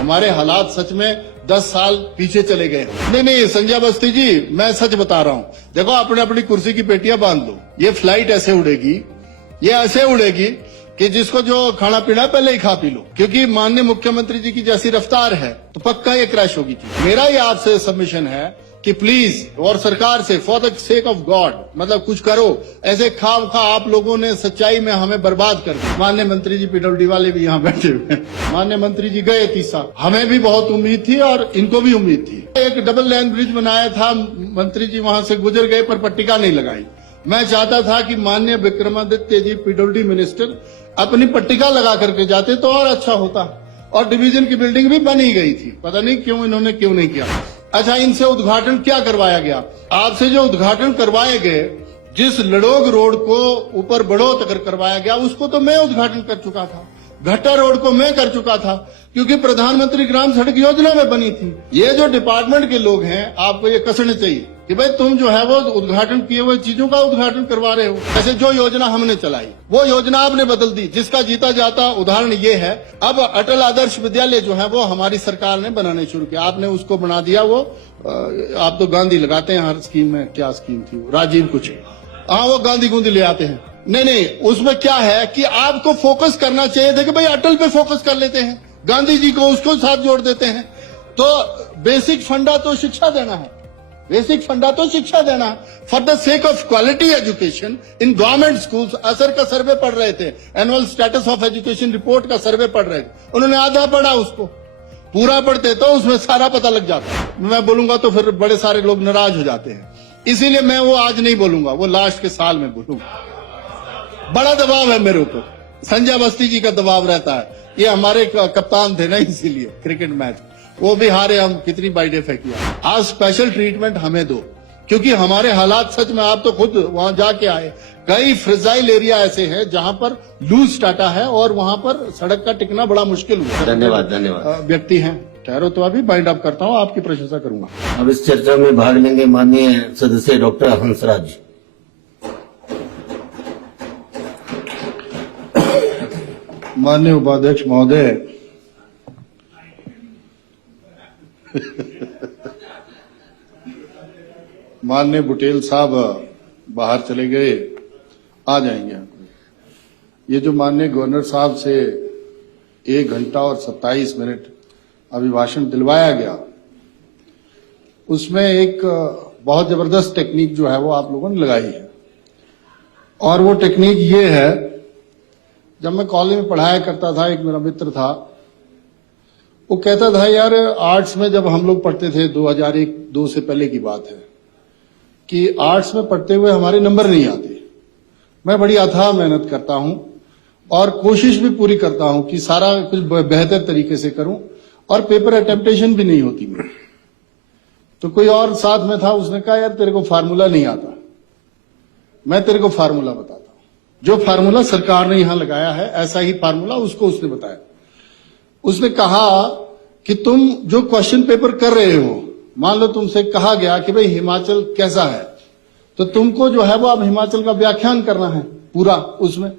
हमारे हालात सच में 10 साल पीछे चले गए। नहीं संजय अवस्थी जी, मैं सच बता रहा हूँ। देखो, आपने अपनी कुर्सी की पेटियां बांध लो। ये फ्लाइट ऐसे उड़ेगी, ये ऐसे उड़ेगी कि जिसको जो खाना पीना पहले ही खा पी लो, क्योंकि माननीय मुख्यमंत्री जी की जैसी रफ्तार है तो पक्का ये क्रैश होगी। मेरा ही आपसे सबमिशन है कि प्लीज, और सरकार से, for the sake of God, मतलब कुछ करो। ऐसे खाम खा आप लोगों ने सच्चाई में हमें बर्बाद कर दिया। माननीय मंत्री जी पीडब्ल्यूडी वाले भी यहाँ बैठे हुए हैं। माननीय मंत्री जी गए 30 साल, हमें भी बहुत उम्मीद थी और इनको भी उम्मीद थी। एक डबल लाइन ब्रिज बनाया था, मंत्री जी वहां से गुजर गए पर पट्टिका नहीं लगाई। मैं चाहता था कि माननीय विक्रमादित्य जी पीडब्ल्यूडी मिनिस्टर अपनी पट्टिका लगा करके जाते तो और अच्छा होता। और डिवीजन की बिल्डिंग भी बनी गई थी, पता नहीं क्यों इन्होंने क्यों नहीं किया। अच्छा, इनसे उद्घाटन क्या करवाया गया? आपसे जो उद्घाटन करवाए गए, जिस लड़ोग रोड को ऊपर बढ़ोत तक करवाया गया, उसको तो मैं उद्घाटन कर चुका था। घट्टा रोड को मैं कर चुका था, क्योंकि प्रधानमंत्री ग्राम सड़क योजना में बनी थी। ये जो डिपार्टमेंट के लोग हैं, आपको ये कसने चाहिए कि भाई तुम जो है वो उद्घाटन किए हुए चीजों का उद्घाटन करवा रहे हो। जैसे जो योजना हमने चलाई वो योजना आपने बदल दी, जिसका जीता जाता उदाहरण ये है। अब अटल आदर्श विद्यालय जो है वो हमारी सरकार ने बनाने शुरू किया, आपने उसको बना दिया। वो आप तो गांधी लगाते हैं हर स्कीम में। क्या स्कीम थी? राजीव कुछ, हाँ, वो गांधी गुंदी ले आते हैं। नहीं, उसमें क्या है कि आपको फोकस करना चाहिए था कि भाई अटल पे फोकस कर लेते हैं, गांधी जी को उसको साथ जोड़ देते हैं। तो बेसिक फंडा तो शिक्षा देना है, बेसिक फंडा तो शिक्षा देना है। For the sake of quality education in government schools, असर का सर्वे पढ़ रहे थे, annual status of education report का सर्वे पढ़ रहे थे। उन्होंने आधा पढ़ा, उसको पूरा पढ़ते तो उसमें सारा पता लग जाता। मैं बोलूंगा तो फिर बड़े सारे लोग नाराज हो जाते हैं, इसीलिए मैं वो आज नहीं बोलूंगा, वो लास्ट के साल में बोलूंगा। बड़ा दबाव है मेरे ऊपर, संजय अवस्थी जी का दबाव रहता है। ये हमारे कप्तान थे ना, इसीलिए क्रिकेट मैच वो भी हारे हम, कितनी बाइडें फेंकी। आज स्पेशल ट्रीटमेंट हमें दो, क्योंकि हमारे हालात सच में, आप तो खुद वहां जाके आए, कई फ्रेजाइल एरिया ऐसे हैं जहां पर लूज डाटा है और वहां पर सड़क का टिकना बड़ा मुश्किल हुआ। धन्यवाद व्यक्ति हैं। ठहरो तो अभी बाइंड अप करता हूँ, आपकी प्रशंसा करूंगा। अब इस चर्चा में भाग लेंगे माननीय सदस्य डॉक्टर हंसराज जी। माननीय उपाध्यक्ष महोदय, माननीय बुटेल साहब बाहर चले गए, आ जाएंगे। ये जो माननीय गवर्नर साहब से 1 घंटा और 27 मिनट अभिभाषण दिलवाया गया, उसमें एक बहुत जबरदस्त टेक्निक जो है वो आप लोगों ने लगाई है। और वो टेक्निक ये है, जब मैं कॉलेज में पढ़ाया करता था, एक मेरा मित्र था, वो कहता था, यार आर्ट्स में जब हम लोग पढ़ते थे, 2001-2 से पहले की बात है, कि आर्ट्स में पढ़ते हुए हमारे नंबर नहीं आते। मैं बड़ी अथाह मेहनत करता हूं और कोशिश भी पूरी करता हूं कि सारा कुछ बेहतर तरीके से करूं, और पेपर अटेम्प्टेशन भी नहीं होती मेरी। तो कोई और साथ में था, उसने कहा, यार तेरे को फार्मूला नहीं आता, मैं तेरे को फार्मूला बताता हूं। जो फार्मूला सरकार ने यहां लगाया है, ऐसा ही फार्मूला उसको उसने बताया। उसने कहा कि तुम जो क्वेश्चन पेपर कर रहे हो, मान लो तुमसे कहा गया कि भाई हिमाचल कैसा है, तो तुमको जो है वो अब हिमाचल का व्याख्यान करना है पूरा उसमें।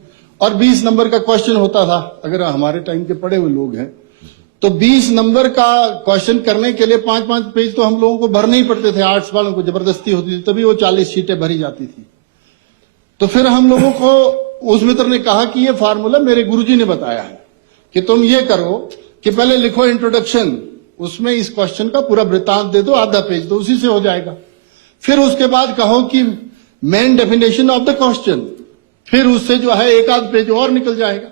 और 20 नंबर का क्वेश्चन होता था, अगर हमारे टाइम के पढ़े हुए लोग हैं तो 20 नंबर का क्वेश्चन करने के लिए 5-5 पेज तो हम लोगों को भरने ही पड़ते थे। आर्ट्स वालों को जबरदस्ती होती थी, तभी वो 40 शीटें भरी जाती थी। तो फिर हम लोगों को उस मित्र ने कहा कि ये फार्मूला मेरे गुरुजी ने बताया है कि तुम ये करो कि पहले लिखो इंट्रोडक्शन, उसमें इस क्वेश्चन का पूरा वृत्तांत दे दो, आधा पेज दो, उसी से हो जाएगा। फिर उसके बाद कहो कि main definition of the question, फिर उससे जो है 1-8 पेज और निकल जाएगा।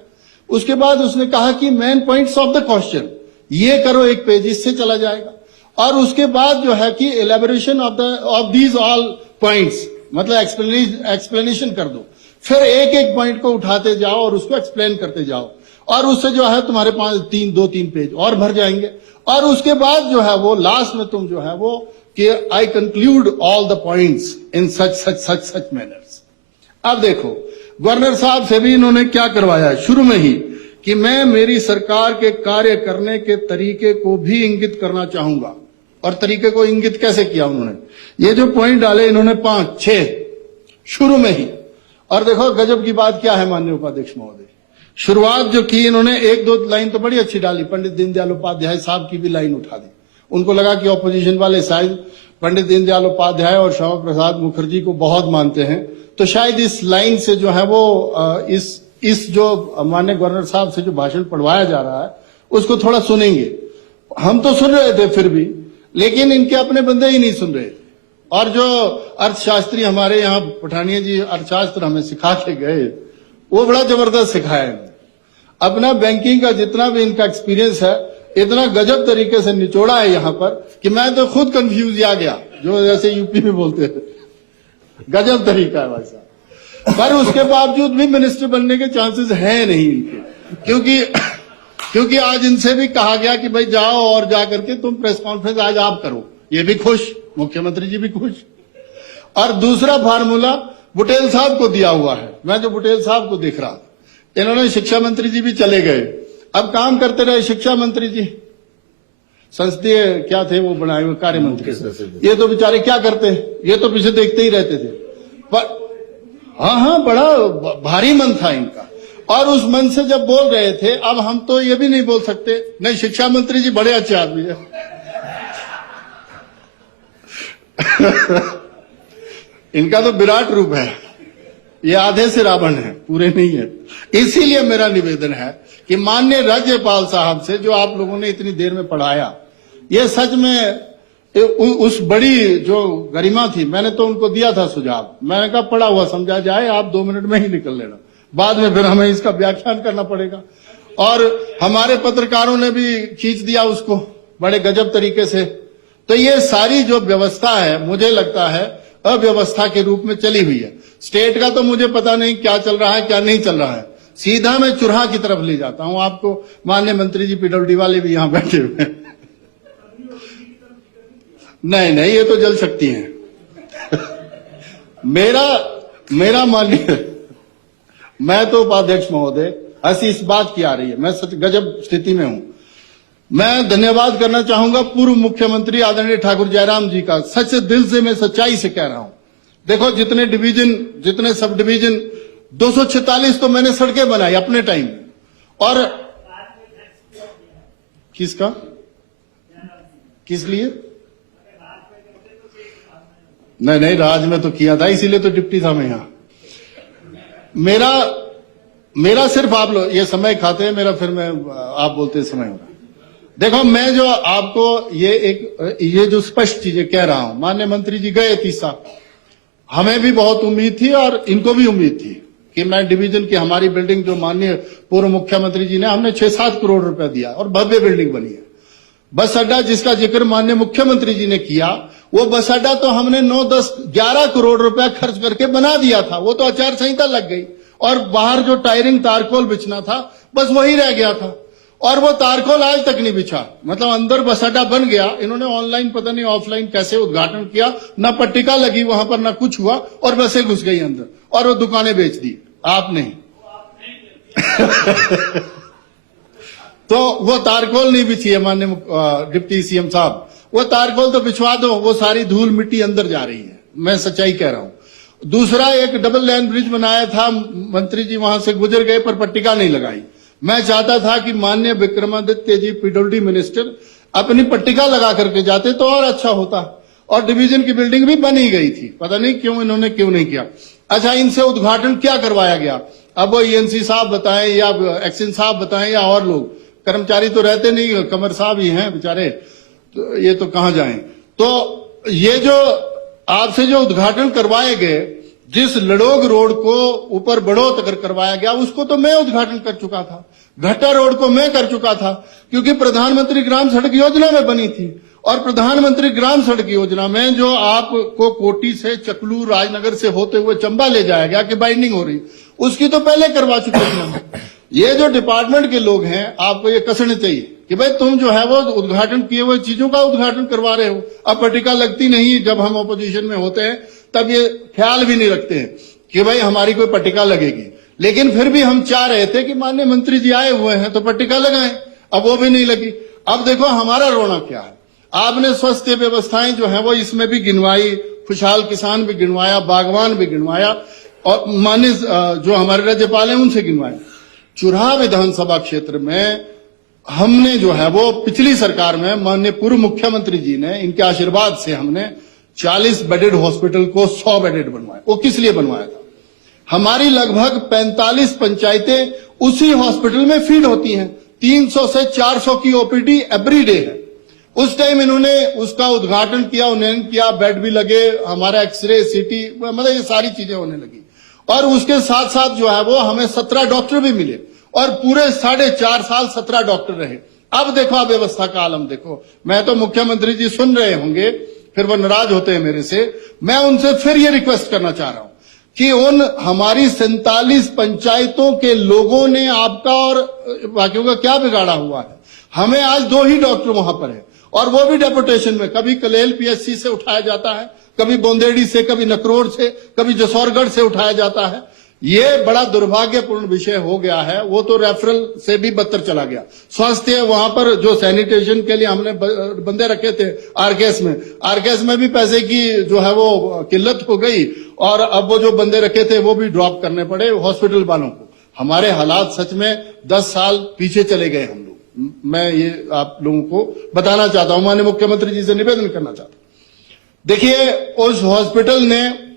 उसके बाद उसने कहा कि main points of the question, ये करो 1 पेज, इससे चला जाएगा। और उसके बाद जो है कि elaboration of these all points, मतलब एक्सप्लेनेशन कर दो। फिर एक पॉइंट को उठाते जाओ और उसको एक्सप्लेन करते जाओ, और उससे जो है तुम्हारे पास 2-3 पेज और भर जाएंगे। और उसके बाद जो है वो लास्ट में तुम जो है वो कि I conclude all the points in such manners. अब देखो, गवर्नर साहब से भी इन्होंने क्या करवाया शुरू में ही, कि मैं मेरी सरकार के कार्य करने के तरीके को भी इंगित करना चाहूंगा। और तरीके को इंगित कैसे किया उन्होंने? ये जो पॉइंट डाले इन्होंने 5-6 शुरू में ही। और देखो गजब की बात क्या है माननीय उपाध्यक्ष महोदय, शुरुआत जो की इन्होंने एक दो लाइन तो बड़ी अच्छी डाली, पंडित दीनदयाल उपाध्याय साहब की भी लाइन उठा दी। उनको लगा कि ऑपोजिशन वाले शायद पंडित दीनदयाल उपाध्याय और श्यामा प्रसाद मुखर्जी को बहुत मानते हैं, तो शायद इस लाइन से जो है वो इस जो माननीय गवर्नर साहब से जो भाषण पढ़वाया जा रहा है उसको थोड़ा सुनेंगे। हम तो सुन रहे थे फिर भी, लेकिन इनके अपने बंदे ही नहीं सुन रहे थे। और जो अर्थशास्त्री हमारे यहाँ पठानिया जी अर्थशास्त्र हमें सिखा के गए, वो बड़ा जबरदस्त सिखाया है। अपना बैंकिंग का जितना भी इनका एक्सपीरियंस है इतना गजब तरीके से निचोड़ा है यहाँ पर कि मैं तो खुद कंफ्यूज आ गया, जो जैसे यूपी में बोलते हैं। गजब तरीका है भाई साहब। पर उसके बावजूद भी मिनिस्टर बनने के चांसेस हैं नहीं इनके, क्योंकि आज इनसे भी कहा गया कि भाई जाओ और जा करके तुम प्रेस कॉन्फ्रेंस आज आप करो। ये भी खुश, मुख्यमंत्री जी भी खुश। और दूसरा फार्मूला बुटेल साहब को दिया हुआ है। मैं जो बुटेल साहब को देख रहा था, इन्होंने शिक्षा मंत्री जी भी चले गए, अब काम करते रहे शिक्षा मंत्री जी, संसदीय क्या थे वो बनाए हुए कार्य मंत्री। ये तो बेचारे क्या करते, ये तो पीछे देखते ही रहते थे। पर हाँ, बड़ा भारी मन था इनका। और उस मन से जब बोल रहे थे, अब हम तो ये भी नहीं बोल सकते नहीं, शिक्षा मंत्री जी बड़े अच्छे आदमी है। इनका तो विराट रूप है, ये आधे से रावण है, पूरे नहीं है। इसीलिए मेरा निवेदन है कि माननीय राज्यपाल साहब से जो आप लोगों ने इतनी देर में पढ़ाया, ये सच में उस बड़ी जो गरिमा थी, मैंने तो उनको दिया था सुझाव, मैंने कहा पढ़ा हुआ समझा जाए, आप 2 मिनट में ही निकल लेना, बाद में फिर हमें इसका व्याख्यान करना पड़ेगा। और हमारे पत्रकारों ने भी खींच दिया उसको बड़े गजब तरीके से। तो ये सारी जो व्यवस्था है, मुझे लगता है अव्यवस्था के रूप में चली हुई है। स्टेट का तो मुझे पता नहीं क्या चल रहा है क्या नहीं चल रहा है, सीधा मैं चुराहा की तरफ ले जाता हूं आपको। माननीय मंत्री जी पीडब्ल्यूडी वाले भी यहां बैठे हुए हैं। नहीं, ये तो जल सकती हैं। मेरा माननीय, मैं तो उपाध्यक्ष महोदय, हंसी इस बात की आ रही है, मैं सच गजब स्थिति में हूं। मैं धन्यवाद करना चाहूंगा पूर्व मुख्यमंत्री आदरणीय ठाकुर जयराम जी का, सच दिल से मैं सच्चाई से कह रहा हूं। देखो जितने डिवीजन, जितने सब डिवीजन, 246 तो मैंने सड़कें बनाई अपने टाइम में। और किसका, किस लिए? नहीं, राज में तो किया था, इसीलिए तो डिप्टी था मैं यहां। मेरा सिर्फ आप लोग ये समय खाते हैं मेरा, फिर मैं आप बोलते समय होगा। देखो मैं जो आपको ये जो स्पष्ट चीजें कह रहा हूं, माननीय मंत्री जी गए 30 साल, हमें भी बहुत उम्मीद थी और इनको भी उम्मीद थी कि मैं डिवीजन की हमारी बिल्डिंग जो माननीय पूर्व मुख्यमंत्री जी ने, हमने 6-7 करोड़ रुपया दिया और भव्य बिल्डिंग बनी है। बस अड्डा जिसका जिक्र माननीय मुख्यमंत्री जी ने किया, वो बस अड्डा तो हमने 9, 10, 11 करोड़ रुपया खर्च करके बना दिया था। वो तो आचार संहिता लग गई और बाहर जो टायरिंग तारकोल बिछना था बस वही रह गया था, और वो तारकोल आज तक नहीं बिछा। मतलब अंदर बस अड्डा बन गया, इन्होंने ऑनलाइन पता नहीं ऑफलाइन कैसे उद्घाटन किया, ना पट्टिका लगी वहां पर ना कुछ हुआ, और बसें घुस गई अंदर और वो दुकानें बेच दी। आप नहीं। तो वो तारकोल नहीं बिछी है माननीय डिप्टी सीएम साहब, वो तारकोल तो बिछवा दो, वो सारी धूल मिट्टी अंदर जा रही है, मैं सच्चाई कह रहा हूं। दूसरा एक डबल लाइन ब्रिज बनाया था, मंत्री जी वहां से गुजर गए पर पट्टिका नहीं लगाई। मैं चाहता था कि माननीय विक्रमादित्य जी पीडब्ल्यूडी मिनिस्टर अपनी पट्टिका लगा करके जाते तो और अच्छा होता, और डिवीजन की बिल्डिंग भी बन ही गई थी। पता नहीं क्यों इन्होंने क्यों नहीं किया। अच्छा, इनसे उद्घाटन क्या करवाया गया, अब वो ईएनसी साहब बताएं या एक्शन साहब बताएं या और लोग, कर्मचारी तो रहते नहीं, कमर साहब ही हैं बेचारे, तो ये तो कहां जाएं। तो ये जो आपसे जो उद्घाटन करवाए गए, जिस लड़ोग रोड को ऊपर बढ़ोत कर करवाया गया, उसको तो मैं उद्घाटन कर चुका था। घट्टा रोड को मैं कर चुका था, क्योंकि प्रधानमंत्री ग्राम सड़क योजना में बनी थी। और प्रधानमंत्री ग्राम सड़क योजना में जो आपको कोटी से चकलू राजनगर से होते हुए चंबा ले जाया गया कि बाइंडिंग हो रही, उसकी तो पहले करवा चुके थे हम। ये जो डिपार्टमेंट के लोग हैं, आपको ये कसने चाहिए कि भाई तुम जो है वो उद्घाटन किए हुए चीजों का उद्घाटन करवा रहे हो। अब पट्टिका लगती नहीं, जब हम अपोजिशन में होते हैं तब ये ख्याल भी नहीं रखते हैं कि भाई हमारी कोई पट्टिका लगेगी। लेकिन फिर भी हम चाह रहे थे कि माननीय मंत्री जी आए हुए हैं तो पट्टिका लगाएं, अब वो भी नहीं लगी। अब देखो हमारा रोना क्या है। आपने स्वास्थ्य व्यवस्थाएं जो है वो इसमें भी गिनवाई, खुशहाल किसान भी गिनवाया, बागवान भी गिनवाया, और माननीय जो हमारे राज्यपाल हैं उनसे गिनवाया। चुराह विधानसभा क्षेत्र में हमने जो है वो पिछली सरकार में माननीय पूर्व मुख्यमंत्री जी ने इनके आशीर्वाद से हमने 40 बेडेड हॉस्पिटल को 100 बेडेड बनवाया। वो किस लिए बनवाया था? हमारी लगभग 45 पंचायतें उसी हॉस्पिटल में फीड होती हैं। 300 से 400 की ओपीडी एवरी डे है। उस टाइम इन्होंने उसका उद्घाटन किया, उन्नयन किया, बेड भी लगे, हमारा एक्सरे, सीटी, मतलब ये सारी चीजें होने लगी। और उसके साथ साथ जो है वो हमें 17 डॉक्टर भी मिले और पूरे 4.5 साल 17 डॉक्टर रहे। अब देखो आप व्यवस्था का आलम देखो। मैं तो मुख्यमंत्री जी सुन रहे होंगे, फिर वो नाराज होते हैं मेरे से। मैं उनसे फिर ये रिक्वेस्ट करना चाह रहा हूं कि उन हमारी 47 पंचायतों के लोगों ने आपका और बाकियों का क्या बिगाड़ा हुआ है? हमें आज 2 ही डॉक्टर वहां पर है और वो भी डेपुटेशन में। कभी कलेल पीएचसी से उठाया जाता है, कभी बोंदेड़ी से, कभी नकरोड़ से, कभी जसौरगढ़ से उठाया जाता है। ये बड़ा दुर्भाग्यपूर्ण विषय हो गया है। वो तो रेफरल से भी बदतर चला गया। स्वास्थ्य वहां पर जो सैनिटेशन के लिए हमने बंदे रखे थे आरकेएस में भी पैसे की जो है वो किल्लत हो गई और अब वो जो बंदे रखे थे वो भी ड्रॉप करने पड़े हॉस्पिटल वालों को। हमारे हालात सच में 10 साल पीछे चले गए हम लोग। मैं ये आप लोगों को बताना चाहता हूं, माननीय मुख्यमंत्री जी से निवेदन करना चाहता हूं। देखिए उस हॉस्पिटल ने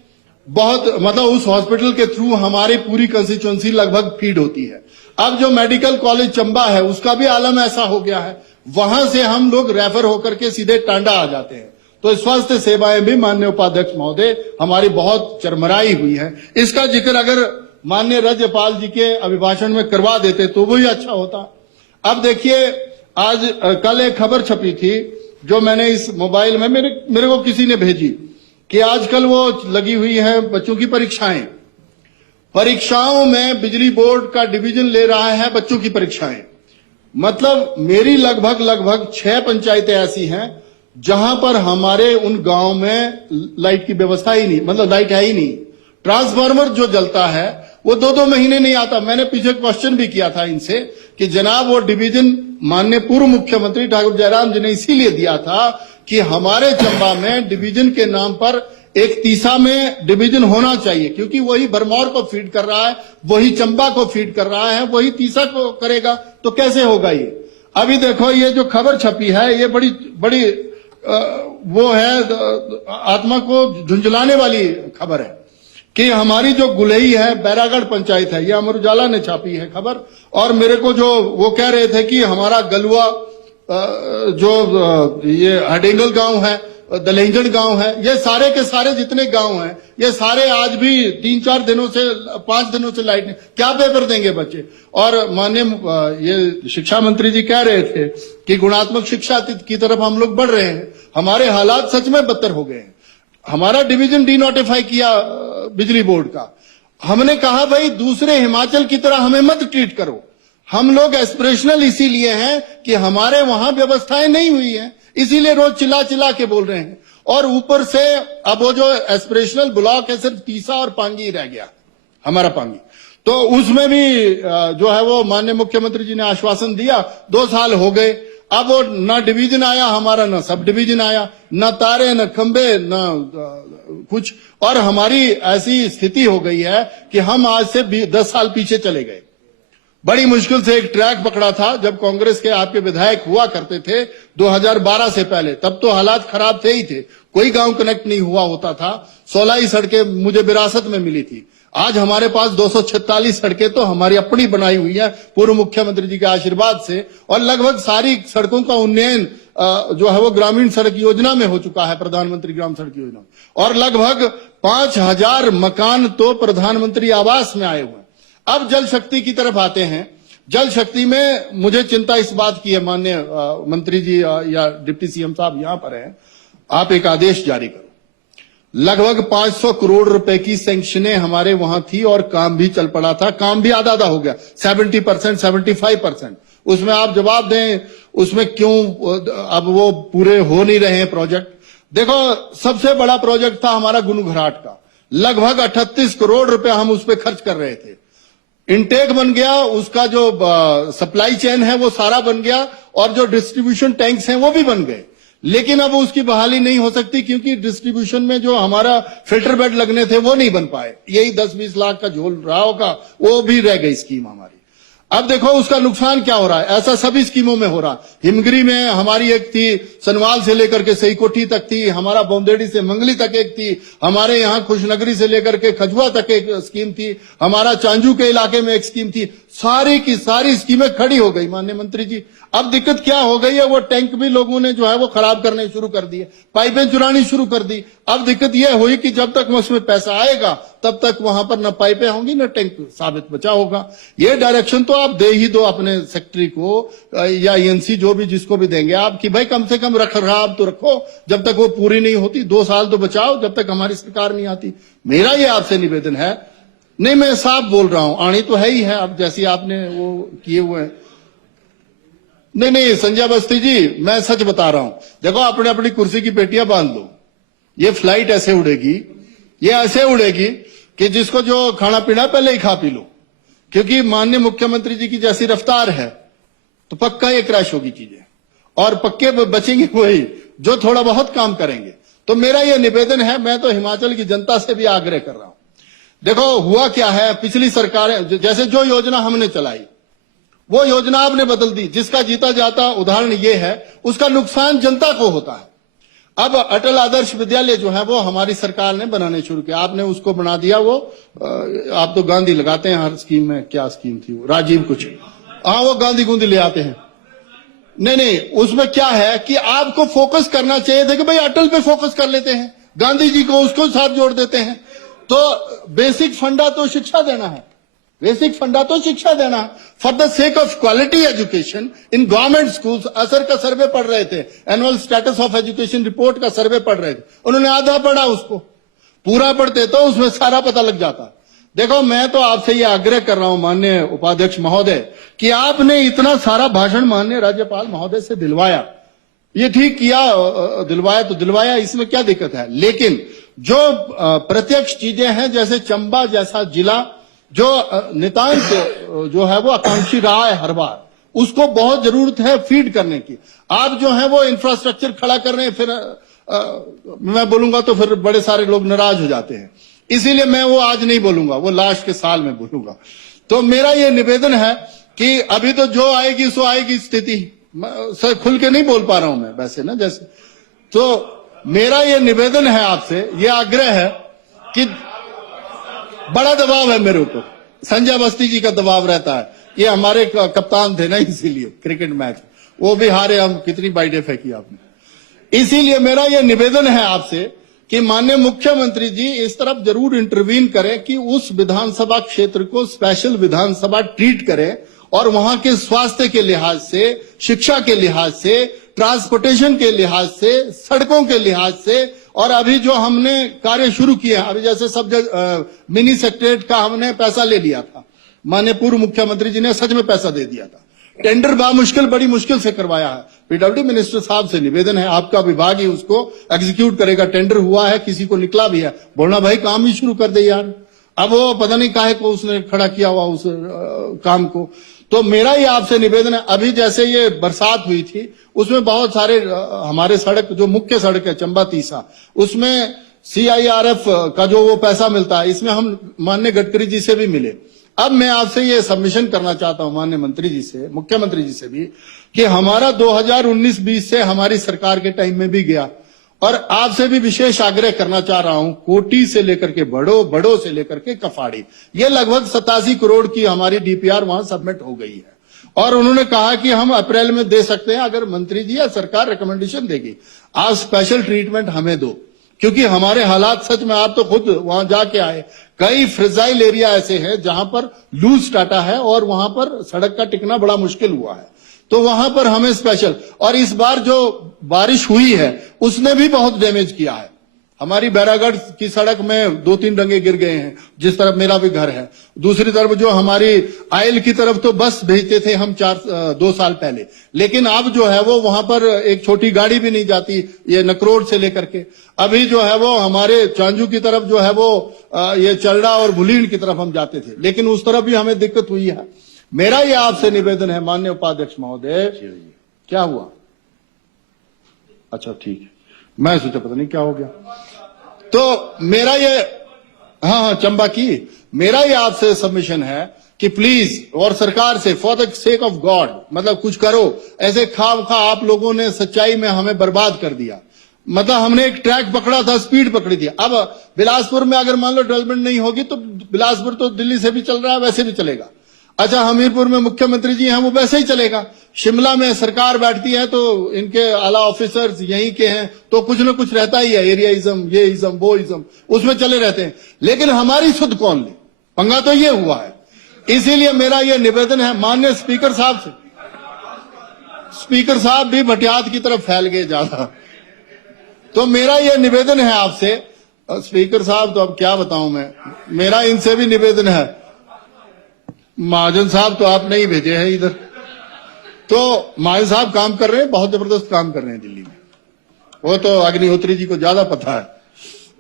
उस हॉस्पिटल के थ्रू हमारी पूरी कंस्टिट्यूएंसी लगभग फीड होती है। अब जो मेडिकल कॉलेज चंबा है उसका भी आलम ऐसा हो गया है, वहां से हम लोग रेफर होकर के सीधे टांडा आ जाते हैं। तो स्वास्थ्य सेवाएं भी माननीय उपाध्यक्ष महोदय हमारी बहुत चरमराई हुई है। इसका जिक्र अगर माननीय राज्यपाल जी के अभिभाषण में करवा देते तो वही अच्छा होता। अब देखिए आज कल एक खबर छपी थी जो मैंने इस मोबाइल में मेरे को किसी ने भेजी कि आजकल वो लगी हुई है बच्चों की परीक्षाओं में बिजली बोर्ड का डिवीजन ले रहा है बच्चों की परीक्षाएं। मतलब मेरी लगभग 6 पंचायतें ऐसी हैं जहां पर हमारे उन गांव में लाइट की व्यवस्था ही नहीं, मतलब लाइट है ही नहीं। ट्रांसफार्मर जो जलता है वो 2-2 महीने नहीं आता। मैंने पीछे क्वेश्चन भी किया था इनसे कि जनाब वो डिवीजन माननीय पूर्व मुख्यमंत्री ठाकुर जयराम जी ने इसीलिए दिया था कि हमारे चंबा में डिवीजन के नाम पर एक तीसा में डिवीजन होना चाहिए, क्योंकि वही भरमौर को फीड कर रहा है, वही चंबा को फीड कर रहा है, वही तीसा को करेगा, तो कैसे होगा ये? अभी देखो ये जो खबर छपी है ये बड़ी वो है आत्मा को झुंझलाने वाली खबर है कि हमारी जो गुलई है बैरागढ़ पंचायत है, ये अमर उजाला ने छापी है खबर। और मेरे को जो वो कह रहे थे कि हमारा गलुआ जो ये हडेंगल गांव है, दलेंजन गांव है, ये सारे के सारे जितने गांव हैं ये सारे आज भी 3-4 दिनों से 5 दिनों से लाइट नहीं। क्या पेपर देंगे बच्चे? और माननीय ये शिक्षा मंत्री जी कह रहे थे कि गुणात्मक शिक्षा की तरफ हम लोग बढ़ रहे हैं। हमारे हालात सच में बदतर हो गए हैं। हमारा डिवीजन डीनोटिफाई किया बिजली बोर्ड का। हमने कहा भाई दूसरे हिमाचल की तरह हमें मत ट्रीट करो। हम लोग एस्पिरेशनल इसीलिए हैं कि हमारे वहां व्यवस्थाएं नहीं हुई हैं, इसीलिए रोज चिल्ला के बोल रहे हैं। और ऊपर से अब वो जो एस्पिरेशनल ब्लॉक है सिर्फ तीसा और पांगी रह गया, हमारा पांगी। तो उसमें भी जो है वो माननीय मुख्यमंत्री जी ने आश्वासन दिया, 2 साल हो गए। अब वो ना डिवीजन आया हमारा, ना सब डिवीजन आया, ना तारे, ना खंबे, ना कुछ। और हमारी ऐसी स्थिति हो गई है कि हम आज से 10 साल पीछे चले गए। बड़ी मुश्किल से एक ट्रैक पकड़ा था जब कांग्रेस के आपके विधायक हुआ करते थे 2012 से पहले। तब तो हालात खराब थे ही थे, कोई गांव कनेक्ट नहीं हुआ होता था। 16 ही सड़कें मुझे विरासत में मिली थी। आज हमारे पास 246 सड़कें तो हमारी अपनी बनाई हुई है पूर्व मुख्यमंत्री जी के आशीर्वाद से। और लगभग सारी सड़कों का उन्नयन जो है वो ग्रामीण सड़क योजना में हो चुका है, प्रधानमंत्री ग्राम सड़क योजना। और लगभग 5000 मकान तो प्रधानमंत्री आवास में आए हुए हैं। अब जल शक्ति की तरफ आते हैं। जल शक्ति में मुझे चिंता इस बात की है, माननीय मंत्री जी या डिप्टी सीएम साहब यहां पर हैं, आप एक आदेश जारी करो। लगभग 500 करोड़ रुपए की सैंक्शनें हमारे वहां थी और काम भी चल पड़ा था। काम भी आधा हो गया, 70%, 75%। उसमें आप जवाब दें उसमें क्यों अब वो पूरे हो नहीं रहे हैं प्रोजेक्ट। देखो सबसे बड़ा प्रोजेक्ट था हमारा गुनघराट का, लगभग 38 करोड़ रुपए हम उस पर खर्च कर रहे थे। इनटेक बन गया, उसका जो सप्लाई चेन है वो सारा बन गया और जो डिस्ट्रीब्यूशन टैंक्स हैं वो भी बन गए। लेकिन अब उसकी बहाली नहीं हो सकती क्योंकि डिस्ट्रीब्यूशन में जो हमारा फिल्टर बेड लगने थे वो नहीं बन पाए। यही 10-20 लाख का झोल रहा होगा, वो भी रह गई स्कीम हमारी। अब देखो उसका नुकसान क्या हो रहा है। ऐसा सभी स्कीमों में हो रहा है। हिमगिरी में हमारी एक थी, सनवाल से लेकर के सई कोठी तक थी, हमारा बौंदेड़ी से मंगली तक एक थी, हमारे यहाँ खुशनगरी से लेकर के खजुआ तक एक स्कीम थी, हमारा चांजू के इलाके में एक स्कीम थी। सारी की सारी स्कीमें खड़ी हो गई माननीय मंत्री जी। अब दिक्कत क्या हो गई है, वो टैंक भी लोगों ने जो है वो खराब करने शुरू कर दिए, पाइपें चुरानी शुरू कर दी। अब दिक्कत यह हुई कि जब तक उसमें पैसा आएगा तब तक वहां पर न पाइपें होंगी न टैंक साबित बचा होगा। ये डायरेक्शन तो आप दे ही दो अपने सेक्रेटरी को या एएनसी जो भी जिसको भी देंगे आप, कि भाई कम से कम रख रखाव तो रखो, जब तक वो पूरी नहीं होती 2 साल तो बचाओ जब तक हमारी सरकार नहीं आती। मेरा ये आपसे निवेदन है। नहीं, मैं साफ बोल रहा हूं, आनी तो है ही है। अब जैसी आपने वो किए हुए हैं। नहीं संजय बस्ती जी, मैं सच बता रहा हूं। देखो अपने अपनी कुर्सी की पेटियां बांध लो। ये फ्लाइट ऐसे उड़ेगी, ये ऐसे उड़ेगी कि जिसको जो खाना पीना पहले ही खा पी लो, क्योंकि माननीय मुख्यमंत्री जी की जैसी रफ्तार है तो पक्का ये क्रैश होगी चीजें, और पक्के बचेंगे वही जो थोड़ा बहुत काम करेंगे। तो मेरा ये निवेदन है, मैं तो हिमाचल की जनता से भी आग्रह कर रहा हूं। देखो हुआ क्या है, पिछली सरकारें जैसे जो योजना हमने चलाई वो योजना आपने बदल दी। जिसका जीता जाता उदाहरण ये है, उसका नुकसान जनता को होता है। अब अटल आदर्श विद्यालय जो है वो हमारी सरकार ने बनाने शुरू किया, आपने उसको बना दिया। वो आप तो गांधी लगाते हैं हर स्कीम में, क्या स्कीम थी वो, राजीव कुछ, हाँ वो गांधी गूंधी ले आते हैं। नहीं, उसमें क्या है कि आपको फोकस करना चाहिए था कि भाई अटल पे फोकस कर लेते हैं, गांधी जी को उसको साथ जोड़ देते हैं। तो बेसिक फंडा तो शिक्षा देना है, बेसिक फंडा तो शिक्षा देना। For the sake of quality education in government schools, असर का सर्वे पढ़ रहे थे, annual status of education report का सर्वे पढ़ रहे थे, उन्होंने आधा पढ़ा, उसको पूरा पढ़ते तो उसमें सारा पता लग जाता। देखो मैं तो आपसे ये आग्रह कर रहा हूं माननीय उपाध्यक्ष महोदय, कि आपने इतना सारा भाषण माननीय राज्यपाल महोदय से दिलवाया, ये ठीक किया, दिलवाया तो दिलवाया, इसमें क्या दिक्कत है। लेकिन जो प्रत्यक्ष चीजें हैं, जैसे चंबा जैसा जिला जो नितांत जो है वो आकांक्षी रहा है हर बार, उसको बहुत जरूरत है फीड करने की। आप जो है वो इंफ्रास्ट्रक्चर खड़ा कर रहे हैं, फिर मैं बोलूंगा तो फिर बड़े सारे लोग नाराज हो जाते हैं, इसीलिए मैं वो आज नहीं बोलूंगा, वो लास्ट के साल में बोलूंगा। तो मेरा ये निवेदन है कि अभी तो जो आएगी सो आएगी स्थिति, सर खुल के नहीं बोल पा रहा हूं मैं वैसे ना, जैसे तो मेरा ये निवेदन है आपसे, ये आग्रह है कि बड़ा दबाव है मेरे ऊपर, संजय बस्ती जी का दबाव रहता है। ये हमारे कप्तान थे ना, इसीलिए क्रिकेट मैच वो भी हारे हम, कितनी बाइटें फेंकी आपने। इसीलिए मेरा ये निवेदन है आपसे कि माननीय मुख्यमंत्री जी इस तरफ जरूर इंटरवीन करें कि उस विधानसभा क्षेत्र को स्पेशल विधानसभा ट्रीट करें, और वहां के स्वास्थ्य के लिहाज से, शिक्षा के लिहाज से, ट्रांसपोर्टेशन के लिहाज से, सड़कों के लिहाज से, और अभी जो हमने कार्य शुरू किए हैं, अभी जैसे सब मिनी सेक्रेटरीट का हमने पैसा ले लिया था, माननीय पूर्व मुख्यमंत्री जी ने सच में पैसा दे दिया था, टेंडर बड़ी मुश्किल से करवाया है। पीडब्ल्यूडी मिनिस्टर साहब से निवेदन है, आपका विभाग ही उसको एग्जीक्यूट करेगा, टेंडर हुआ है, किसी को निकला भी है, बोलना भाई काम ही शुरू कर दे यार। अब वो पता नहीं काहे को उसने खड़ा किया हुआ उस काम को। तो मेरा ही आपसे निवेदन है, अभी जैसे ये बरसात हुई थी उसमें बहुत सारे हमारे सड़क, जो मुख्य सड़क है चंबा तीसा, उसमें CIRF का जो वो पैसा मिलता है, इसमें हम माननीय गडकरी जी से भी मिले। अब मैं आपसे ये सबमिशन करना चाहता हूं माननीय मंत्री जी से, मुख्यमंत्री जी से भी, कि हमारा 2019-20 से हमारी सरकार के टाइम में भी गया, और आपसे भी विशेष आग्रह करना चाह रहा हूं, कोटी से लेकर के बड़ो से लेकर के कफाड़ी, ये लगभग 87 करोड़ की हमारी DPR वहां सबमिट हो गई है, और उन्होंने कहा कि हम अप्रैल में दे सकते हैं अगर मंत्री जी या सरकार रिकमेंडेशन देगी। आप स्पेशल ट्रीटमेंट हमें दो, क्योंकि हमारे हालात सच में, आप तो खुद वहां जाके आए, कई फ्रेजाइल एरिया ऐसे हैं जहां पर लूज टाटा है और वहां पर सड़क का टिकना बड़ा मुश्किल हुआ है, तो वहां पर हमें स्पेशल। और इस बार जो बारिश हुई है उसने भी बहुत डैमेज किया है, हमारी बैरागढ़ की सड़क में 2-3 डंगे गिर गए हैं, जिस तरफ मेरा भी घर है। दूसरी तरफ जो हमारी आयल की तरफ तो बस भेजते थे हम 2 साल पहले, लेकिन अब जो है वो वहां पर एक छोटी गाड़ी भी नहीं जाती, ये नकरोड से लेकर के। अभी जो है वो हमारे चांजू की तरफ जो है वो ये चलड़ा और भुलीन की तरफ हम जाते थे, लेकिन उस तरफ भी हमें दिक्कत हुई है। मेरा ये आपसे निवेदन है माननीय उपाध्यक्ष महोदय, क्या हुआ? अच्छा ठीक है, मैं सोचा पता नहीं क्या हो गया। तो मेरा ये, हाँ चंबा की, मेरा ये आपसे सबमिशन है कि प्लीज और सरकार से for the sake of God मतलब कुछ करो। ऐसे खा आप लोगों ने सच्चाई में हमें बर्बाद कर दिया। मतलब हमने एक ट्रैक पकड़ा था, स्पीड पकड़ी थी। अब बिलासपुर में अगर मान लो डेवलपमेंट नहीं होगी तो बिलासपुर तो दिल्ली से भी चल रहा है, वैसे भी चलेगा। अच्छा, हमीरपुर में मुख्यमंत्री जी हैं, वो वैसे ही चलेगा। शिमला में सरकार बैठती है तो इनके आला ऑफिसर्स यहीं के हैं, तो कुछ ना कुछ रहता ही है, एरियाइज्म, ये इज्म, वो इज्म, उसमें चले रहते हैं। लेकिन हमारी सुध कौन ले? पंगा तो ये हुआ है। इसीलिए मेरा ये निवेदन है माननीय स्पीकर साहब से। स्पीकर साहब भी भटियात की तरफ फैल गए ज्यादा, तो मेरा ये निवेदन है आपसे। स्पीकर साहब तो अब क्या बताऊं मैं, मेरा इनसे भी निवेदन है। महाजन साहब तो आप नहीं भेजे हैं इधर, तो महाजन साहब काम कर रहे हैं, बहुत जबरदस्त काम कर रहे हैं दिल्ली में। वो तो अग्निहोत्री जी को ज्यादा पता है।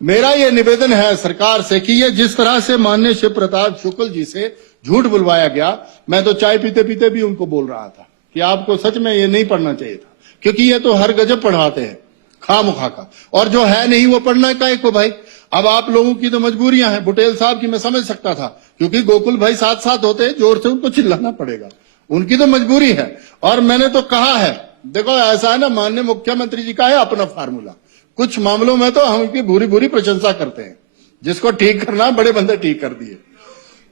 मेरा ये निवेदन है सरकार से कि ये जिस तरह से माननीय शिव प्रताप शुक्ल जी से झूठ बुलवाया गया, मैं तो चाय पीते पीते भी उनको बोल रहा था कि आपको सच में ये नहीं पढ़ना चाहिए था, क्योंकि ये तो हर गजब पढ़ाते हैं खामखा का, और जो है नहीं वो पढ़ना काहे को भाई। अब आप लोगों की तो मजबूरियां हैं। बुटेल साहब की मैं समझ सकता था, क्योंकि गोकुल भाई साथ साथ होते, जोर से उनको चिल्लाना पड़ेगा, उनकी तो मजबूरी है। और मैंने तो कहा है, देखो ऐसा है ना, माननीय मुख्यमंत्री जी का है अपना फार्मूला। कुछ मामलों में तो हम उनकी भूरी भूरी प्रशंसा करते हैं, जिसको ठीक करना बड़े बंदे ठीक कर दिए,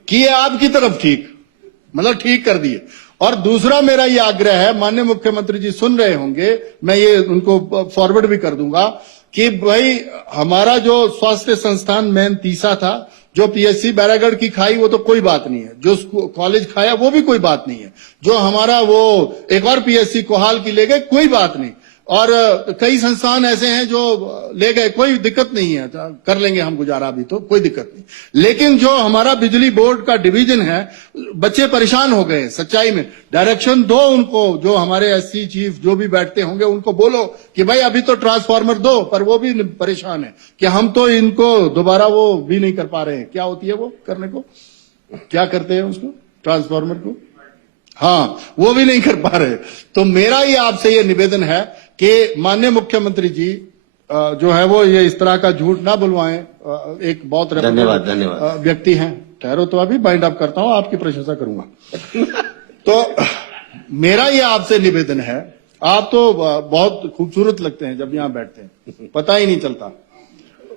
किए आपकी तरफ ठीक, मतलब ठीक कर दिए। और दूसरा मेरा ये आग्रह है, माननीय मुख्यमंत्री जी सुन रहे होंगे, मैं ये उनको फॉरवर्ड भी कर दूंगा कि भाई हमारा जो स्वास्थ्य संस्थान मेन तीसा था, जो पीएचसी बैरागढ़ की खाई वो तो कोई बात नहीं है, जो कॉलेज खाया वो भी कोई बात नहीं है, जो हमारा वो एक और पीएचसी कोहाल की ले गए कोई बात नहीं, और कई संस्थान ऐसे हैं जो ले गए, कोई दिक्कत नहीं है, कर लेंगे हम गुजारा, अभी तो कोई दिक्कत नहीं। लेकिन जो हमारा बिजली बोर्ड का डिवीजन है, बच्चे परेशान हो गए सच्चाई में। डायरेक्शन दो उनको, जो हमारे एससी चीफ जो भी बैठते होंगे उनको बोलो कि भाई अभी तो ट्रांसफार्मर दो, पर वो भी परेशान है कि हम तो इनको दोबारा वो भी नहीं कर पा रहे हैं। क्या होती है वो करने को, क्या करते हैं उसको, ट्रांसफार्मर को, हाँ वो भी नहीं कर पा रहे। तो मेरा ये आपसे ये निवेदन है कि माननीय मुख्यमंत्री जी जो है वो ये इस तरह का झूठ ना बुलवाएं। एक बहुत धन्यवाद व्यक्ति हैं, ठहरो तो अभी बाइंड अप करता हूं, आपकी प्रशंसा करूंगा। तो मेरा ये आपसे निवेदन है, आप तो बहुत खूबसूरत लगते हैं जब यहां बैठते हैं, पता ही नहीं चलता,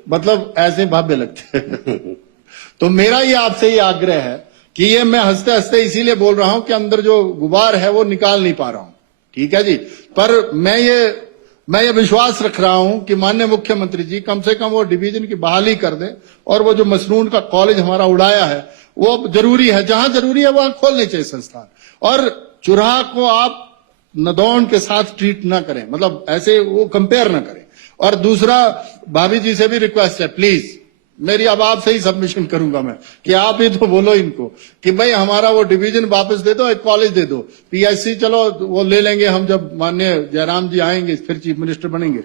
मतलब ऐसे भव्य लगते हैं। तो मेरा ये आपसे ये आग्रह है कि ये मैं हंसते हंसते इसीलिए बोल रहा हूं कि अंदर जो गुबार है वो निकाल नहीं पा रहा हूं, ठीक है जी। पर मैं ये विश्वास रख रहा हूं कि माननीय मुख्यमंत्री जी कम से कम वो डिवीजन की बहाली कर दें, और वो जो मसनून का कॉलेज हमारा उड़ाया है वो जरूरी है, जहां जरूरी है वहां खोलने चाहिए संस्थान। और चुराह को आप नदौन के साथ ट्रीट ना करें, मतलब ऐसे वो कंपेयर ना करें। और दूसरा, भाभी जी से भी रिक्वेस्ट है, प्लीज मेरी, अब आपसे ही सबमिशन करूंगा मैं कि आप ही तो बोलो इनको कि भाई हमारा वो डिवीजन वापस दे दो, एक कॉलेज दे दो। पीएचसी चलो वो ले लेंगे हम, जब माननीय जयराम जी आएंगे फिर चीफ मिनिस्टर बनेंगे।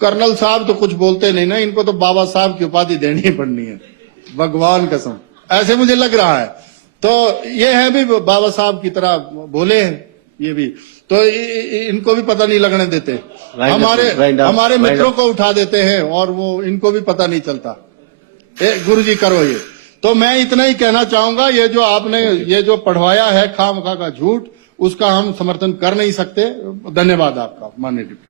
कर्नल साहब तो कुछ बोलते नहीं ना, इनको तो बाबा साहब की उपाधि देनी ही पड़नी है, भगवान कसम, ऐसे मुझे लग रहा है। तो ये है भी बाबा साहब की तरह बोले हैं ये भी, तो इनको भी पता नहीं लगने देते, हमारे मित्रों को उठा देते हैं और वो इनको भी पता नहीं चलता। गुरु जी करो ये। तो मैं इतना ही कहना चाहूंगा, ये जो आपने ये जो पढ़वाया है खामखा का झूठ, उसका हम समर्थन कर नहीं सकते। धन्यवाद आपका माननीय डिप्टी।